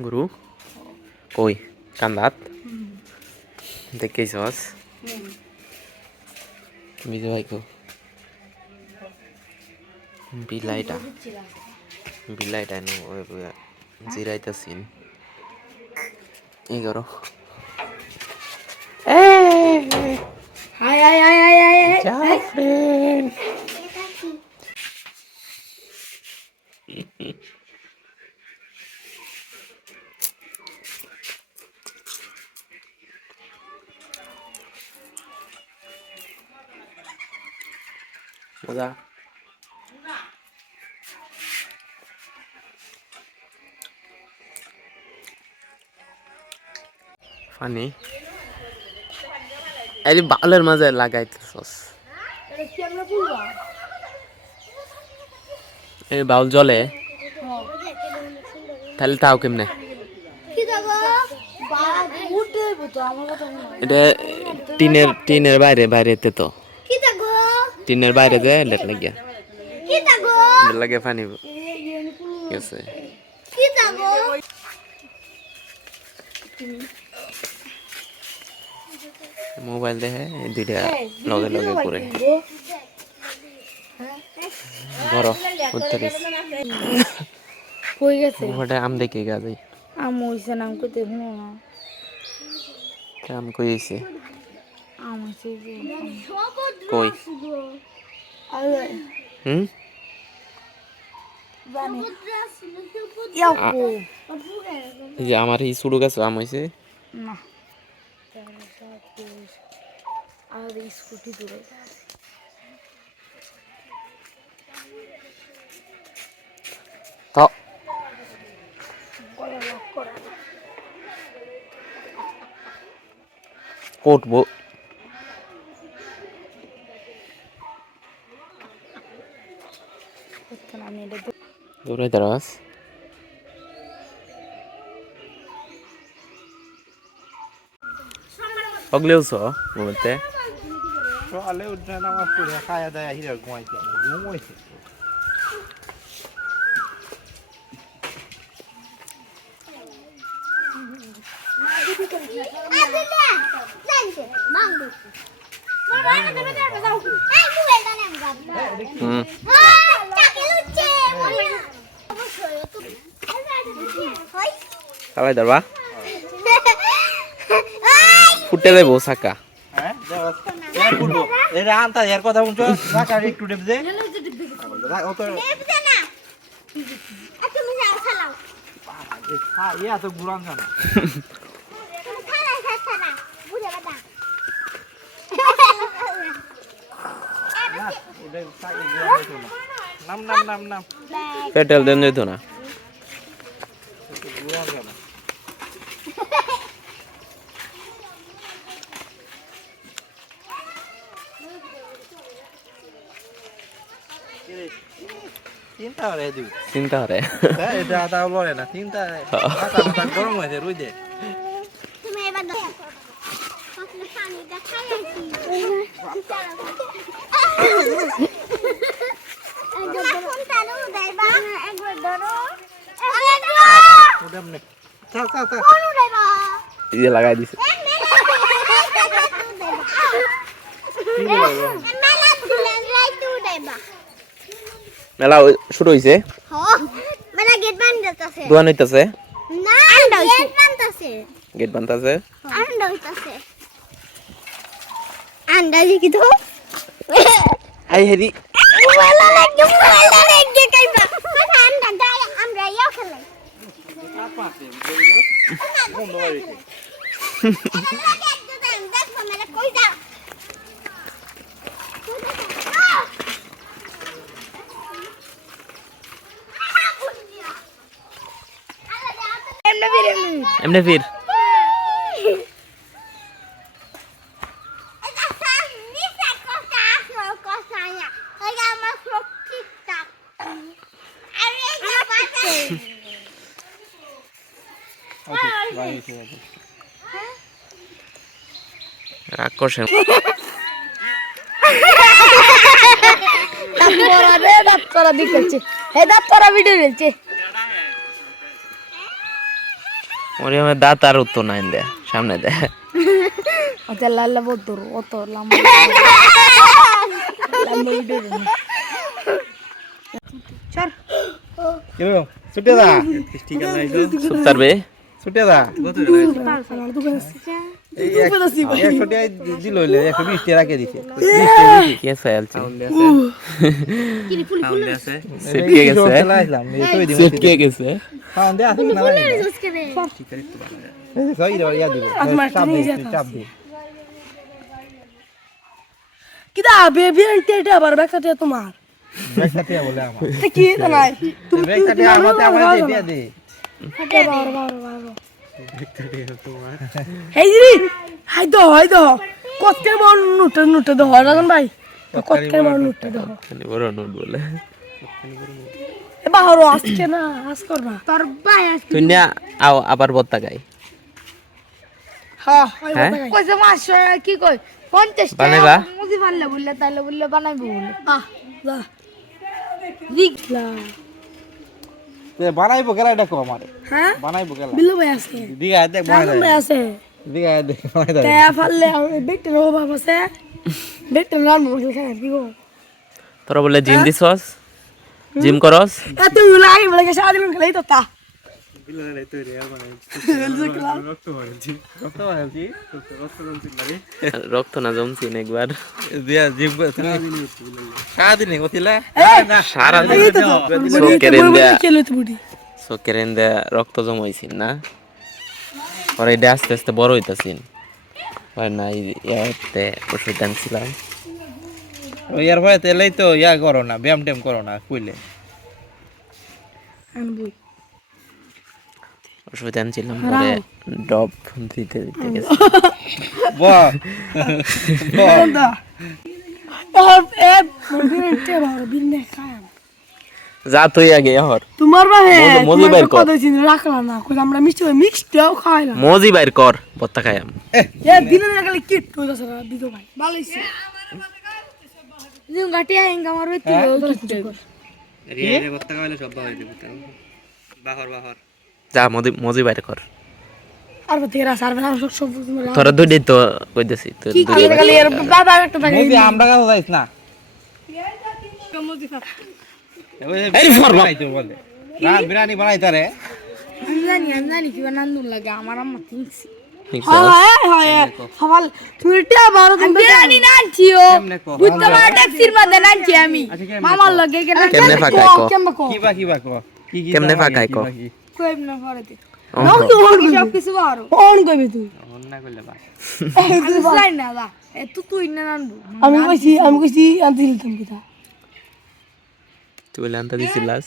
গরু কই কান্দাত দেখেছস বিজয় ভাই কো বিলাইটা নো জিরাইতাছিন এই করো high high high high high Jafrin মজা ফানি আরে বালের মাঝে লাগাইতেছস এই বাউল জলে তাহলে তাও কেমনে এটা টিনের বাইরেতে তো টিনের বাইরে যে লেট লাগিয়া লাগে পানি গেছে মোবাইল দেখে দুইটা লগে লগে করে ধরো উত্তরিস কই গেছে ওটা আম দেখে গাজাই আম হইছে নাম কইতে শুনো না আম কইছে আম হইছে যে কই আরে হুম জানি ইয়াও কো এই যে আমার এই শুরু গাছ আম হইছে না আর স্কুটি দূরে তো কোটবো দূরে দাঁড়াস অগলেও সো বলতে সকালে উঠে নামাজ পড়ে খায়া দায়া হিরে ঘুমাইছে ঘুম হইছে সবাই ধরবা ফুটে দেবো সাকা হ্যাঁ এর করবো এটা আনতা এর কথা শুনছো রাখা একটু দেব দে ও তো ইয়া তো গুরান জানা নাম নাম নাম নাম পেট্রোল দেন যেত না গুরান জানা চিন্তা করে দিও চিন্তা করে এটা আদা বলে না চিন্তা মাথা গরম হয়েছে রুই দে তুমি এবার পানিটা খাইছি একবার ধরো ওটা নে চাও চাও চাও এই যে লাগাই দিছে মেলা শুরু হইছে মেলা গেট বানতেছে দোয়ান হইতাছে না গেট বানতেছে গেট বানতাছে আন্ডা হইতাছে আন্ডা কি তো আই হেরি মেলা লাগে কাইবা কথা আন্ডা গায় আমরা ইয়া খেলাই পাশে বইলো বন্ধ হইছে দেখো মেলা কই যাও এমনে ফির আকর্ষণ দাঁত করা ভিডিও চলছে ওরে আমার দাঁত আর উত্তর নাই দে সামনে দে ওতে লাল্লা বদর অত লম্বা লম্বা ভিডিও চল কেরো ছুটে দা ঠিক আছে নাইছো সুতার বে ছুটে দা এই 100 টাকা দিল হইলে 120 টাকা রাখে দিছে 20 টাকা দিছি কি চাইলছি কিনি ফুল ফুল আছে সেট কে গেছে চালাইলাম এই তো সেট কে গেছে হ্যাঁ দে আছে না এই সই রে ইয়া দিব চাপ দে কিদা বেবি এটা আবার ব্যাকটা তোমার ব্যাগটা তে বলে আমার কি তা নাই তুমি ব্যাগটা তে আমার দিয়ে দে হেই রে হাই দো কতকে মন নুটে দো রাজন ভাই কতকে মন নুটে দো বড় নোট বলে এ বাহরো আজকে না আজ করবা তোর ভাই আজকে তুই না আও আবার বত্তা গাই হ্যাঁ হ্যাঁ কইছে মাস কি কই 50 টাকা বানাইবা? মুজি বানলে বললে তাইলে বললে বানাইবো বলে যা রিকলা তে বানাইবো গেলা এটা কো আমার হ্যাঁ বানাইবো গেলা বিল্লু ভাই আছে দিগা দেখ রাজন ভাই আছে দিগা দেখ বানাই দাও তে ফাললে বেটে রো বাবা আছে বেটে রাম মুখে খায় কি গো তোরা বলে জিম দিছস জিম করস এ তুই লাগি বলে কে সারা দিন খেলাই তো তা বিললে তো রে বানাই রক্ত বানাইছি লাগে রক্ত না জমছিন একবার দিয়া জিম করে সারা দিন গতিলা না সারা চোখের রক্ত জমাইছিন না পরে এটা আস্তে আস্তে বড় হইতাছিন হয় না ইয়াতে ওষুধ আনছিলাম ওই আর ভাই তেলেই তো ইয়া করো না ব্যায়াম ট্যাম করো না কইলে ওষুধ আনছিলাম পরে ডব দিতে দিতে গেছে বাহ যা তুই আগে হর তোমার ভাই মজি বাইর কর কত দিন রাখলা না কই আমরা মিষ্টিও খাইলাম মজি বাইর কর বত্তা খাইয়াম এ দিনে গেলে কিট হই যাচ্ছে দিতো ভাই ভালোইছে দিন গাটিয়া ইনকাম আর হইতে রে বত্তা খাইলে সব বাহাই দেব বাহর যা মজি বাইর কর আর তেরা সার্ভে সব তোরা দুইটাই তো কইতেছি তো কি কি গেলে এর বাবা একটা টাকা মুভি আমরা কাছে যাইস না মজি ফাক এই ফরমা আইতো বলে না বিরিয়ানি বানাইতারে জানি কি বানানো লাগে আমার আম্মা তিনছি হয় সওয়াল তুমি টিয়া বারো দিন বিরিয়ানি নানছিও বুঝতে পারো ট্যাক্সির মধ্যে নানছি আমি মামার লগে গেলে কেমনে ফাকাই কো কিবা কো কি কেমনে ফাকাই কো কইব না পড়াতে নাও তো সব কিছু বারো অন কইবে তুই অন না কইলে বা আমি যাই না দা এ তুই না নানবো আমি কইছি আনতে দিতাম কিটা তুই বলে আনতে দিছিলাস